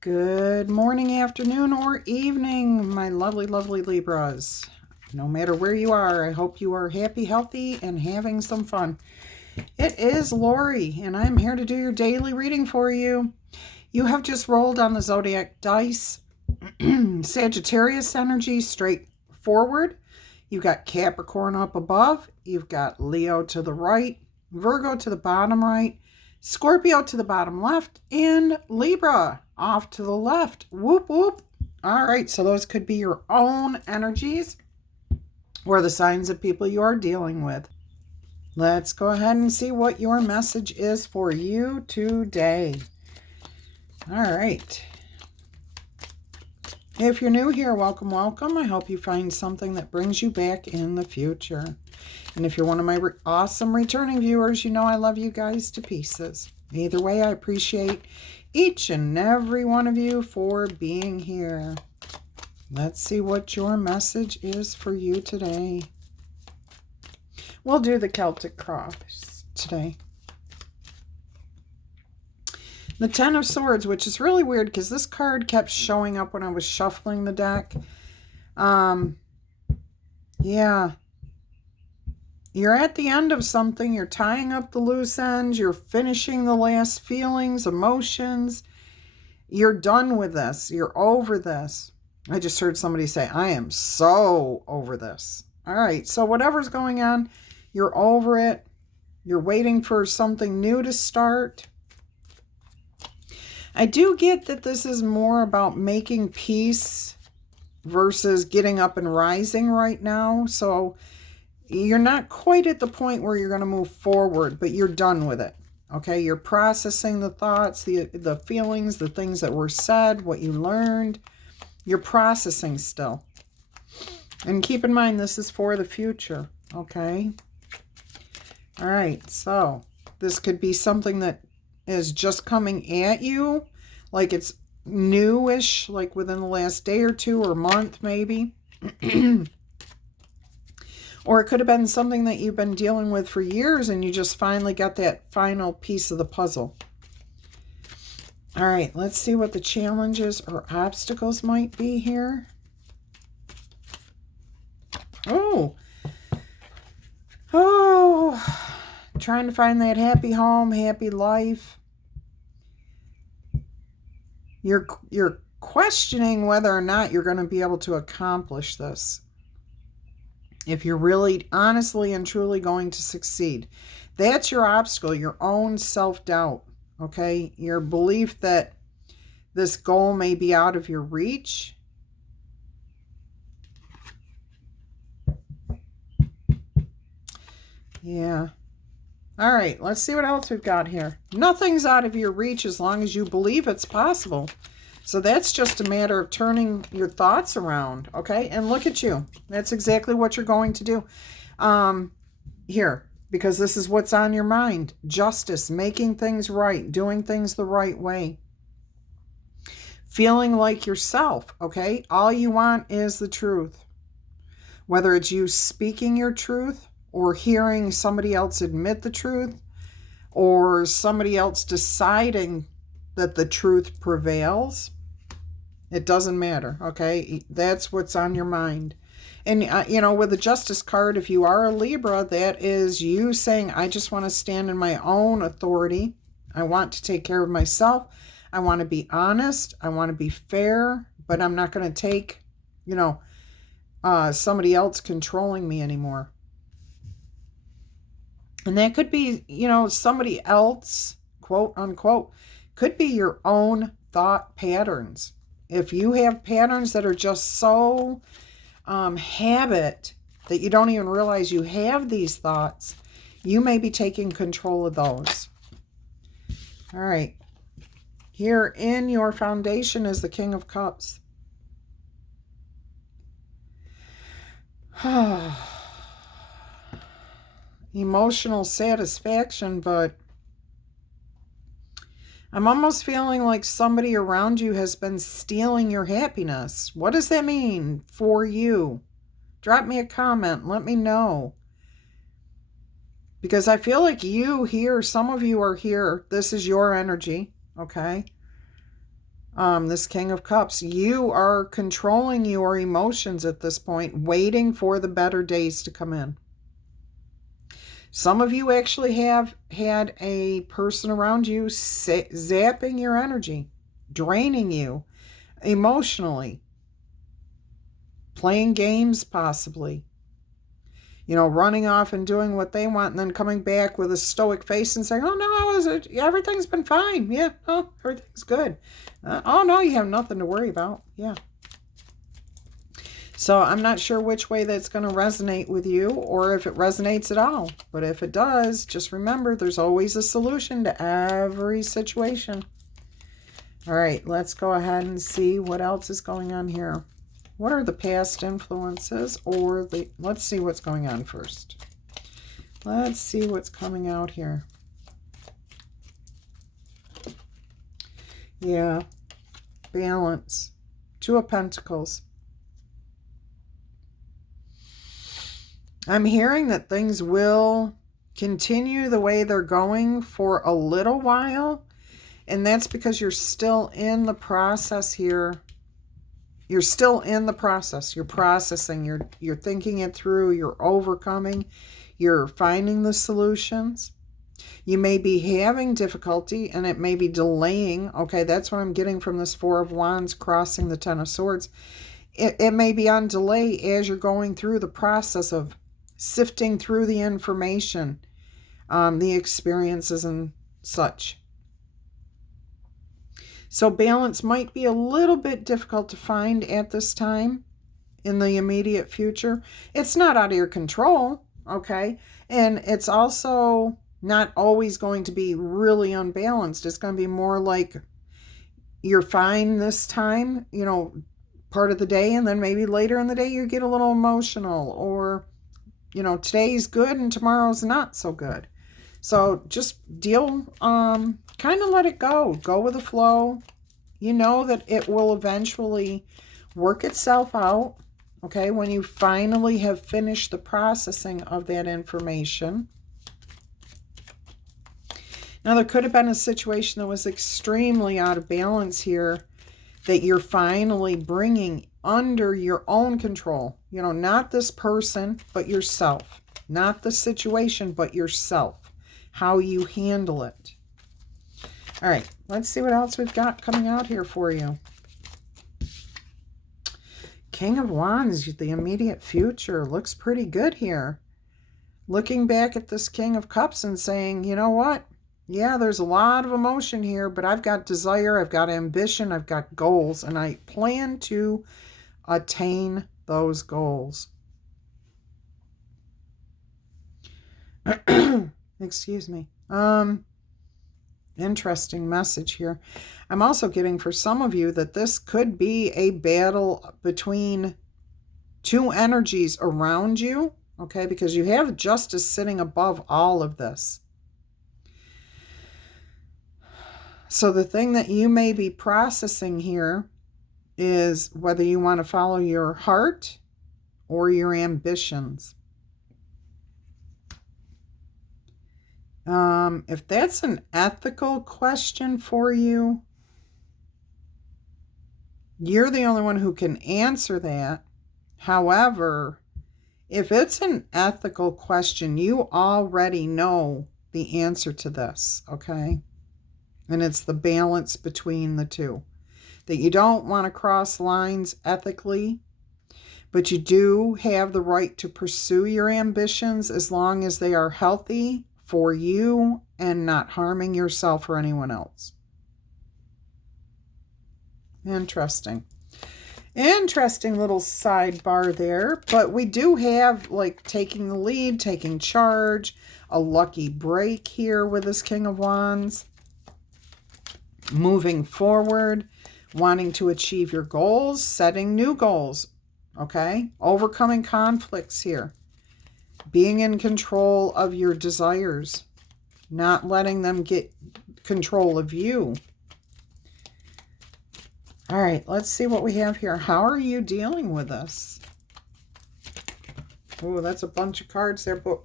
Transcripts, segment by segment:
Good morning, afternoon, or evening, my lovely, lovely Libras. No matter where you are, I hope you are happy, healthy, and having some fun. It is Laurie, and I'm here to do your daily reading for you. You have just rolled on the zodiac dice. Sagittarius energy straight forward. You've got Capricorn up above. You've got Leo to the right, Virgo to the bottom right, Scorpio to the bottom left, and Libra off to the left. Whoop, whoop. All right, so those could be your own energies or the signs of people you are dealing with. Let's go ahead and see what your message is for you today. All right. If you're new here, welcome, welcome. I hope you find something that brings you back in the future. And if you're one of my awesome returning viewers, you know I love you guys to pieces. Either way, I appreciate each and every one of you for being here. Let's see what your message is for you today. We'll do the Celtic cross today. The Ten of Swords, which is really weird because this card kept showing up when I was shuffling the deck. Yeah. You're at the end of something. You're tying up the loose ends. You're finishing the last feelings, emotions. You're done with this. You're over this. I just heard somebody say, I am so over this. All right. So whatever's going on, you're over it. You're waiting for something new to start. I do get that this is more about making peace versus getting up and rising right now. So you're not quite at the point where you're going to move forward, but you're done with it. Okay, you're processing the thoughts, the feelings, the things that were said, what you learned. You're processing still. And keep in mind, this is for the future. Okay. All right, so this could be something that is just coming at you, like it's newish, like within the last day or two or month maybe. Or it could have been something that you've been dealing with for years and you just finally got that final piece of the puzzle. All right, let's see what the challenges or obstacles might be here. Oh, trying to find that happy home, happy life. You're questioning whether or not you're going to be able to accomplish this. If you're really honestly and truly going to succeed. That's your obstacle, your own self-doubt, okay? Your belief that this goal may be out of your reach. Yeah. All right, let's see what else we've got here. Nothing's out of your reach as long as you believe it's possible. So that's just a matter of turning your thoughts around, okay? And look at you. That's exactly what you're going to do here, because this is what's on your mind. Justice, making things right, doing things the right way. Feeling like yourself, okay? All you want is the truth. Whether it's you speaking your truth or hearing somebody else admit the truth or somebody else deciding that the truth prevails. It doesn't matter, okay? That's what's on your mind. And, with the Justice card, if you are a Libra, that is you saying, I just want to stand in my own authority. I want to take care of myself. I want to be honest. I want to be fair, but I'm not going to take, somebody else controlling me anymore. And that could be, somebody else, quote unquote, could be your own thought patterns. If you have patterns that are just so habit that you don't even realize you have these thoughts, you may be taking control of those. All right. Here in your foundation is the King of Cups. Emotional satisfaction, but I'm almost feeling like somebody around you has been stealing your happiness. What does that mean for you? Drop me a comment. Let me know. Because I feel like you here, some of you are here. This is your energy, okay? This King of Cups, you are controlling your emotions at this point, waiting for the better days to come in. Some of you actually have had a person around you zapping your energy, draining you emotionally, playing games possibly, running off and doing what they want and then coming back with a stoic face and saying, oh, no, everything's been fine. Yeah, oh, everything's good. Oh, no, you have nothing to worry about. Yeah. So I'm not sure which way that's going to resonate with you or if it resonates at all. But if it does, just remember there's always a solution to every situation. All right, let's go ahead and see what else is going on here. What are the past influences let's see what's going on first. Let's see what's coming out here. Yeah, balance. Two of Pentacles. I'm hearing that things will continue the way they're going for a little while. And that's because you're still in the process here. You're still in the process. You're processing. You're thinking it through. You're overcoming. You're finding the solutions. You may be having difficulty and it may be delaying. Okay, that's what I'm getting from this Four of Wands crossing the Ten of Swords. It may be on delay as you're going through the process of sifting through the information, the experiences and such. So balance might be a little bit difficult to find at this time in the immediate future. It's not out of your control, okay? And it's also not always going to be really unbalanced. It's going to be more like you're fine this time, part of the day, and then maybe later in the day you get a little emotional, or today's good and tomorrow's not so good. So just deal, kind of let it go with the flow. You know that it will eventually work itself out, okay, when you finally have finished the processing of that information. Now, there could have been a situation that was extremely out of balance here that you're finally bringing under your own control. Not this person, but yourself. Not the situation, but yourself. How you handle it. All right, let's see what else we've got coming out here for you. King of Wands, the immediate future, looks pretty good here. Looking back at this King of Cups and saying, you know what? Yeah, there's a lot of emotion here, but I've got desire, I've got ambition, I've got goals, and I plan to attain those goals. Excuse me. Interesting message here. I'm also getting for some of you that this could be a battle between two energies around you, okay, because you have justice sitting above all of this. So the thing that you may be processing here is whether you want to follow your heart or your ambitions. If that's an ethical question for you, you're the only one who can answer that. However, if it's an ethical question, you already know the answer to this, okay? And it's the balance between the two. That you don't want to cross lines ethically, but you do have the right to pursue your ambitions as long as they are healthy for you and not harming yourself or anyone else. Interesting. Interesting little sidebar there. But we do have like taking the lead, taking charge, a lucky break here with this King of Wands. Moving forward, wanting to achieve your goals, setting new goals, okay? Overcoming conflicts here. Being in control of your desires, not letting them get control of you. All right, let's see what we have here. How are you dealing with this? Oh, that's a bunch of cards there, but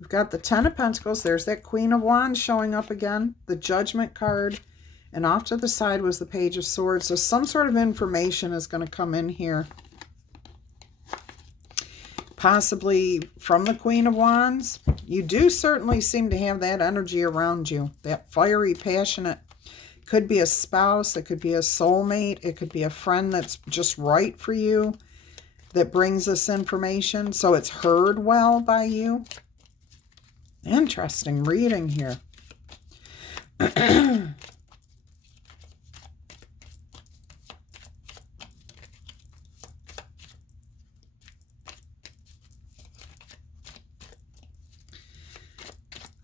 we've got the Ten of Pentacles. There's that Queen of Wands showing up again, the Judgment card, And off to the side was the Page of Swords. So some sort of information is going to come in here. Possibly from the Queen of Wands. You do certainly seem to have that energy around you. That fiery, passionate. Could be a spouse. It could be a soulmate. It could be a friend that's just right for you that brings this information. So it's heard well by you. Interesting reading here.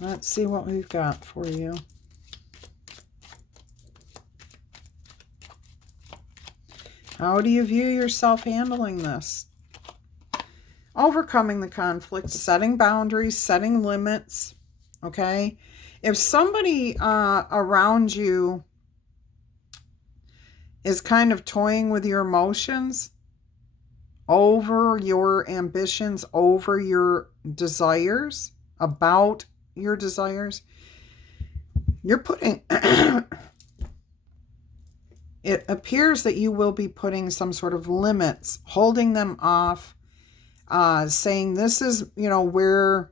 Let's see what we've got for you. How do you view yourself handling this? Overcoming the conflict, setting boundaries, setting limits, okay? If somebody around you is kind of toying with your emotions, over your ambitions, over your desires, about your desires, you're putting... It appears that you will be putting some sort of limits, holding them off, saying this is, where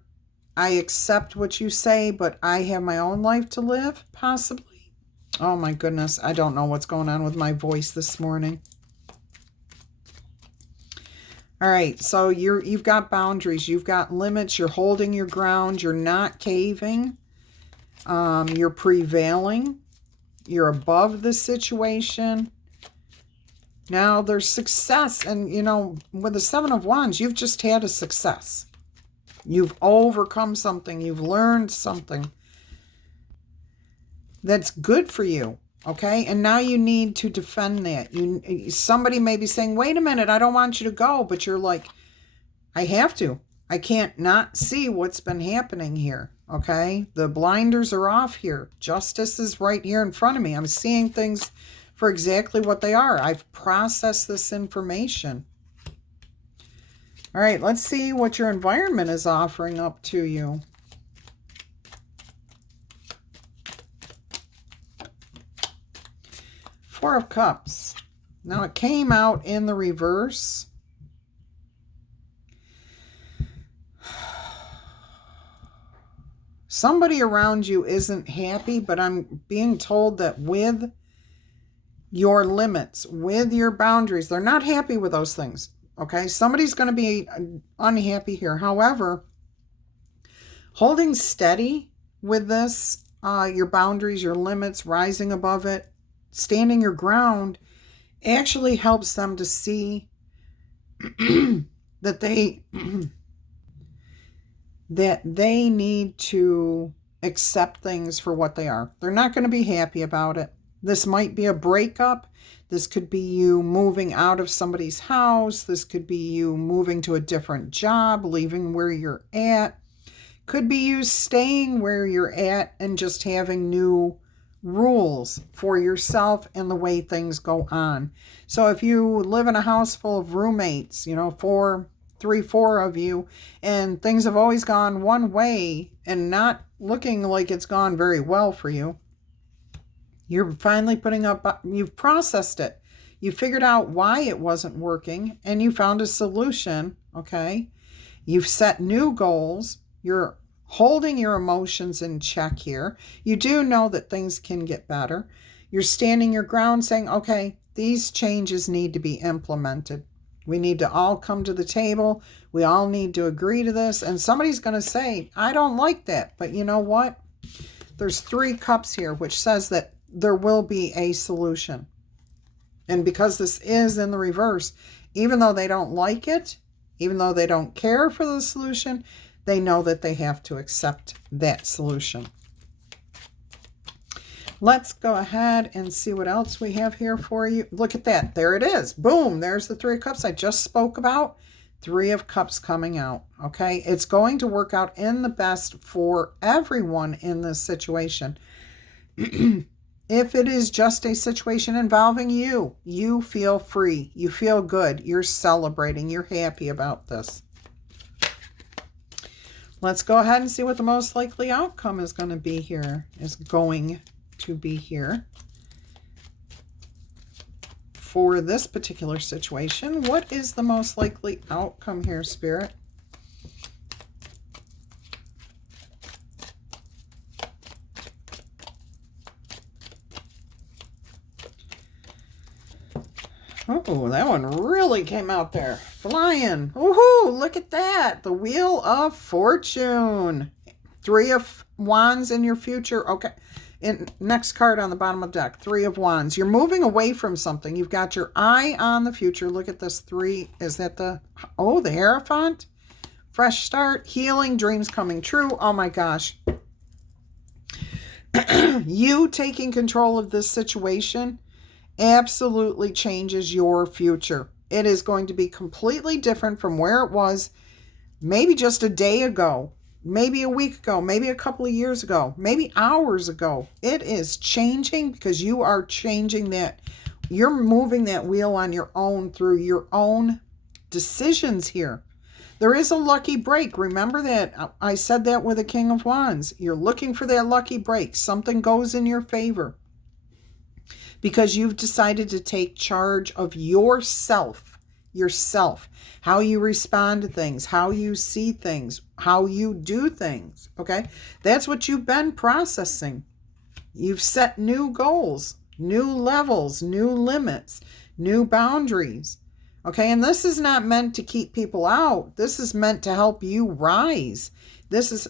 I accept what you say, but I have my own life to live, possibly. Oh my goodness, I don't know what's going on with my voice this morning. All right, so you've got boundaries, you've got limits, you're holding your ground, you're not caving, you're prevailing. You're above the situation. Now there's success. And, with the Seven of Wands, you've just had a success. You've overcome something. You've learned something that's good for you. Okay? And now you need to defend that. Somebody may be saying, wait a minute, I don't want you to go. But you're like, I have to. I can't not see what's been happening here. Okay, the blinders are off here. Justice is right here in front of me. I'm seeing things for exactly what they are. I've processed this information. All right, let's see what your environment is offering up to you. Four of Cups. Now it came out in the reverse. Somebody around you isn't happy, but I'm being told that with your limits, with your boundaries, they're not happy with those things, okay? Somebody's going to be unhappy here. However, holding steady with this, your boundaries, your limits, rising above it, standing your ground, actually helps them to see that they need to accept things for what they are. They're not going to be happy about it. This might be a breakup. This could be you moving out of somebody's house. This could be you moving to a different job, leaving where you're at. Could be you staying where you're at and just having new rules for yourself and the way things go on. So if you live in a house full of roommates, 4 of you, and things have always gone one way and not looking like it's gone very well for you, you're finally you've processed it. You figured out why it wasn't working and you found a solution, okay? You've set new goals. You're holding your emotions in check here. You do know that things can get better. You're standing your ground saying, okay, these changes need to be implemented. We need to all come to the table. We all need to agree to this. And somebody's going to say, I don't like that. But you know what? There's 3 cups here, which says that there will be a solution. And because this is in the reverse, even though they don't like it, even though they don't care for the solution, they know that they have to accept that solution. Let's go ahead and see what else we have here for you. Look at that. There it is. Boom. There's the 3 of Cups I just spoke about. 3 of Cups coming out. Okay. It's going to work out in the best for everyone in this situation. If it is just a situation involving you, you feel free. You feel good. You're celebrating. You're happy about this. Let's go ahead and see what the most likely outcome is going to be here. for this particular situation. What is the most likely outcome here, Spirit? Oh, that one really came out there. Flying. Woohoo! Look at that. The Wheel of Fortune. 3 of Wands in your future. Okay. Next card on the bottom of the deck. 3 of Wands. You're moving away from something. You've got your eye on the future. Look at this 3. Is that the Hierophant? Fresh start. Healing. Dreams coming true. Oh my gosh. You taking control of this situation absolutely changes your future. It is going to be completely different from where it was maybe just a day ago, maybe a week ago, maybe a couple of years ago, maybe hours ago. It is changing because you are changing that. You're moving that wheel on your own through your own decisions here. There is a lucky break. Remember that. I said that with the King of Wands. You're looking for that lucky break. Something goes in your favor, because you've decided to take charge of yourself, how you respond to things, how you see things, how you do things, okay? That's what you've been processing. You've set new goals, new levels, new limits, new boundaries, okay? And this is not meant to keep people out. This is meant to help you rise. This is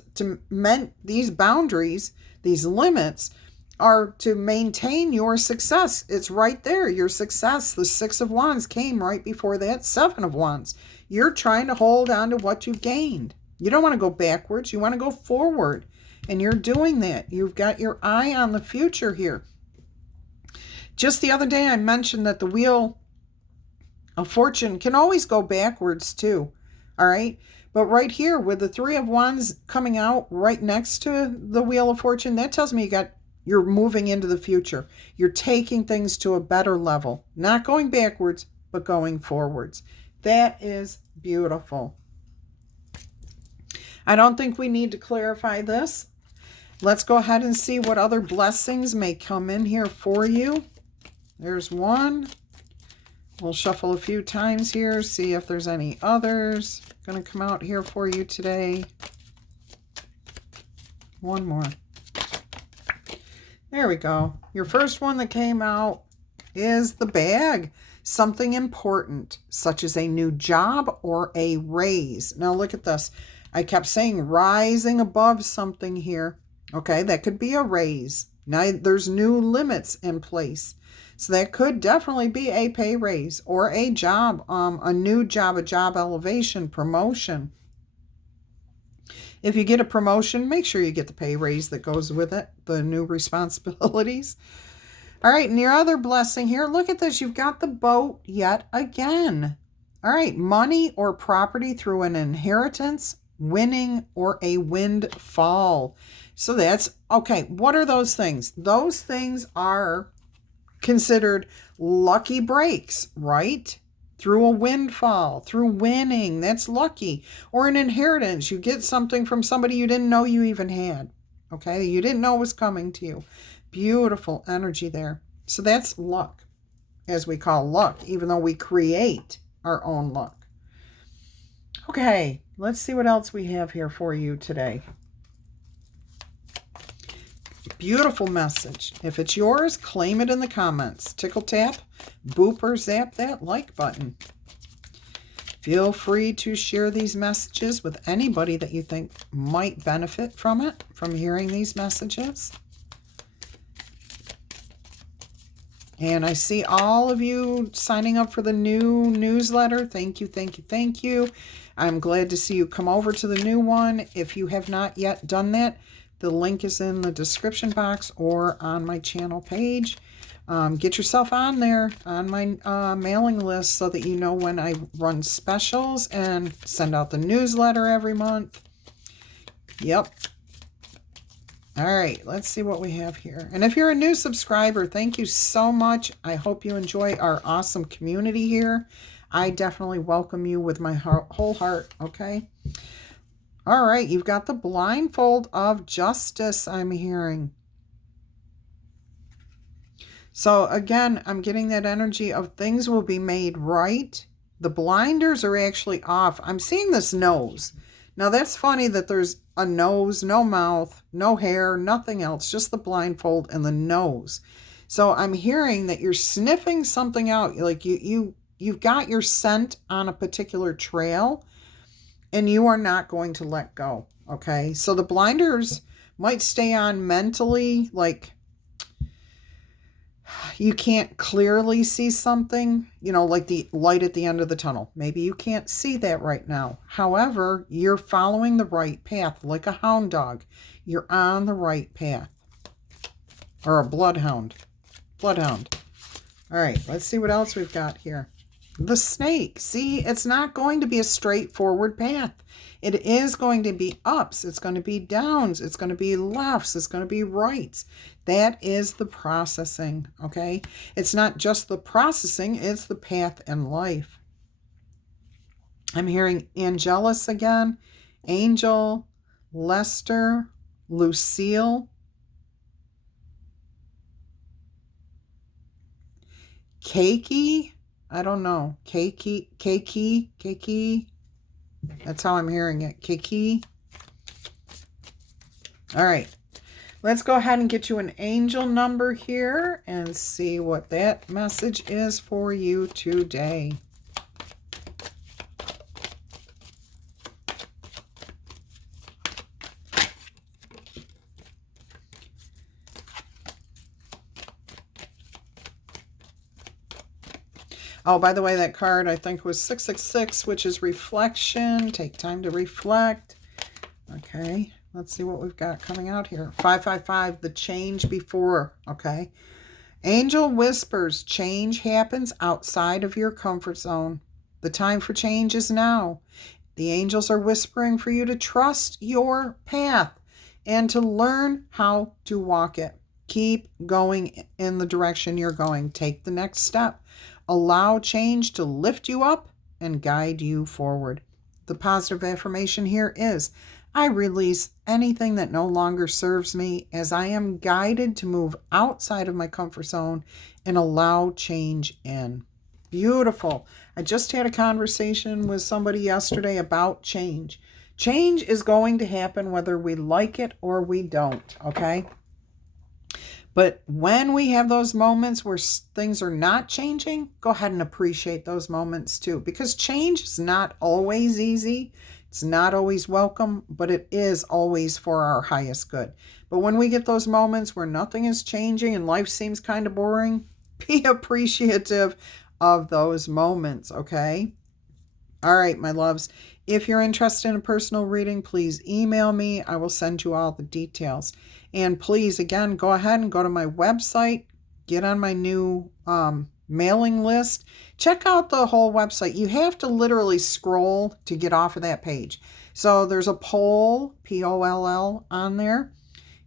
meant, these boundaries, these limits, are to maintain your success. It's right there, your success. The 6 of Wands came right before that 7 of Wands. You're trying to hold on to what you've gained. You don't want to go backwards. You want to go forward. And you're doing that. You've got your eye on the future here. Just the other day, I mentioned that the Wheel of Fortune can always go backwards too. All right? But right here, with the 3 of Wands coming out right next to the Wheel of Fortune, that tells me you're moving into the future. You're taking things to a better level. Not going backwards, but going forwards. That is beautiful. I don't think we need to clarify this. Let's go ahead and see what other blessings may come in here for you. There's one. We'll shuffle a few times here, see if there's any others going to come out here for you today. One more. There we go. Your first one that came out is the bag. Something important, such as a new job or a raise. Now look at this. I kept saying rising above something here. Okay, that could be a raise. Now there's new limits in place. So that could definitely be a pay raise or a job, a new job, a job elevation, promotion. If you get a promotion, make sure you get the pay raise that goes with it, the new responsibilities. All right, and your other blessing here, look at this. You've got the boat yet again. All right, money or property through an inheritance, winning, or a windfall. So that's, okay, what are those things? Those things are considered lucky breaks, right? Through a windfall, through winning, that's lucky. Or an inheritance, you get something from somebody you didn't know you even had, okay? You didn't know was coming to you. Beautiful energy there. So that's luck, as we call luck, even though we create our own luck. Okay, let's see what else we have here for you today. Beautiful message. If it's yours, claim it in the comments. Tickle tap, boop or zap that like button. Feel free to share these messages with anybody that you think might benefit from it, from hearing these messages. And I see all of you signing up for the new newsletter. Thank you, thank you, thank you. I'm glad to see you come over to the new one. If you have not yet done that, the link is in the description box or on my channel page. Get yourself on there, on my mailing list, so that you know when I run specials and send out the newsletter every month. Yep. All right, let's see what we have here. And if you're a new subscriber, thank you so much. I hope you enjoy our awesome community here. I definitely welcome you with my whole heart, okay? All right, you've got the blindfold of justice, I'm hearing. So again, I'm getting that energy of things will be made right. The blinders are actually off. I'm seeing this nose. Now that's funny that there's a nose, no mouth, no hair, nothing else, just the blindfold and the nose. So I'm hearing that you're sniffing something out, like you've got your scent on a particular trail and you are not going to let go. Okay? So the blinders might stay on mentally, like you can't clearly see something, like the light at the end of the tunnel. Maybe you can't see that right now. However, you're following the right path, like a hound dog. You're on the right path. Or a bloodhound. Bloodhound. All right, let's see what else we've got here. The snake. See, it's not going to be a straightforward path. It is going to be ups. It's going to be downs. It's going to be lefts. It's going to be rights. That is the processing, okay? It's not just the processing. It's the path in life. I'm hearing Angelus again. Angel, Lester, Lucille, Keiki. I don't know. Keiki. That's how I'm hearing it. Kiki. All right. Let's go ahead and get you an angel number here and see what that message is for you today. Oh, by the way, that card I think was 666, which is reflection. Take time to reflect. Okay, let's see what we've got coming out here. 555, the change before. Okay. Angel whispers, change happens outside of your comfort zone. The time for change is now. The angels are whispering for you to trust your path and to learn how to walk it. Keep going in the direction you're going. Take the next step. Allow change to lift you up and guide you forward. The positive affirmation here is, I release anything that no longer serves me as I am guided to move outside of my comfort zone and allow change in. Beautiful. I just had a conversation with somebody yesterday about change. Change is going to happen whether we like it or we don't, okay? But when we have those moments where things are not changing, go ahead and appreciate those moments too. Because change is not always easy. It's not always welcome, but it is always for our highest good. But when we get those moments where nothing is changing and life seems kind of boring, be appreciative of those moments, okay? All right, my loves. If you're interested in a personal reading, please email me. I will send you all the details. And please, again, go ahead and go to my website. Get on my new mailing list. Check out the whole website. You have to literally scroll to get off of that page. So there's a poll, P-O-L-L, on there,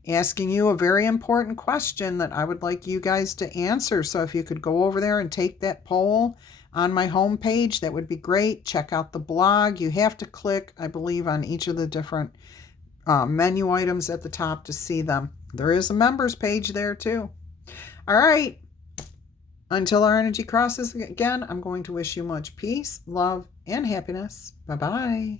asking you a very important question that I would like you guys to answer. So if you could go over there and take that poll on my homepage, that would be great. Check out the blog. You have to click, I believe, on each of the different menu items at the top to see them. There is a members page there too. All right. Until our energy crosses again, I'm going to wish you much peace, love, and happiness. Bye-bye.